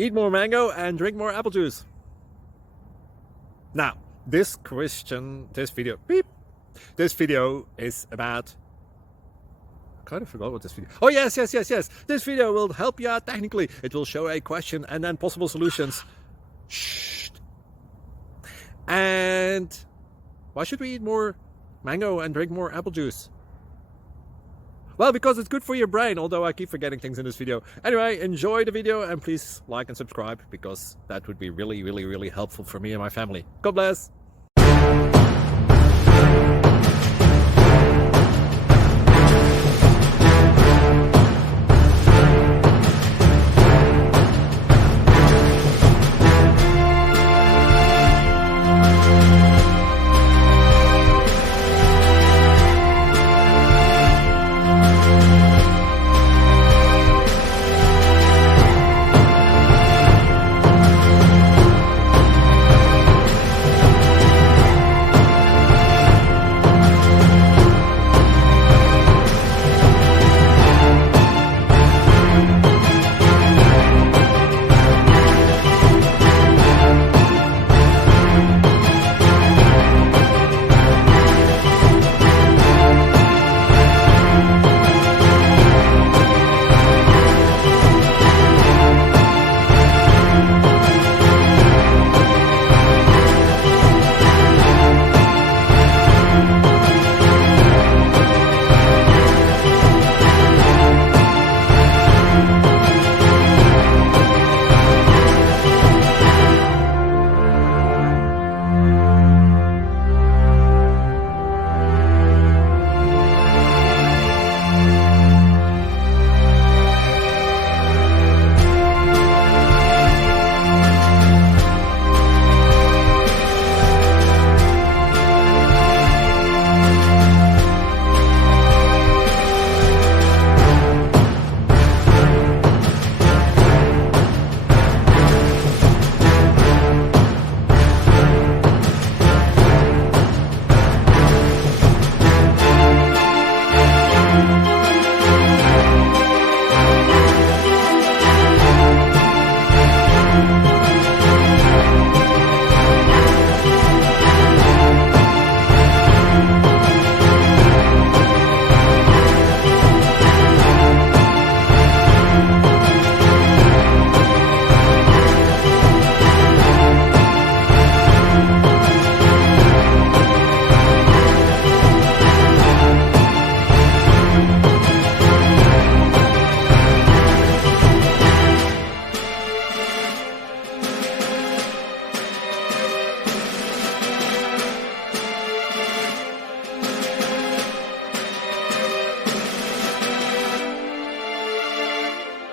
Eat more mango and drink more apple juice. Now, this video is about... I kind of forgot what this video... Oh, yes. This video will help you out technically. It will show a question and then possible solutions. Shh. And why should we eat more mango and drink more apple juice? Well, because it's good for your brain, although I keep forgetting things in this video. Anyway, enjoy the video and please like and subscribe, because that would be really helpful for me and my family. God bless!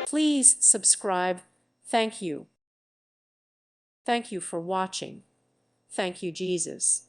Please subscribe. Thank you. Thank you for watching. Thank you, Jesus.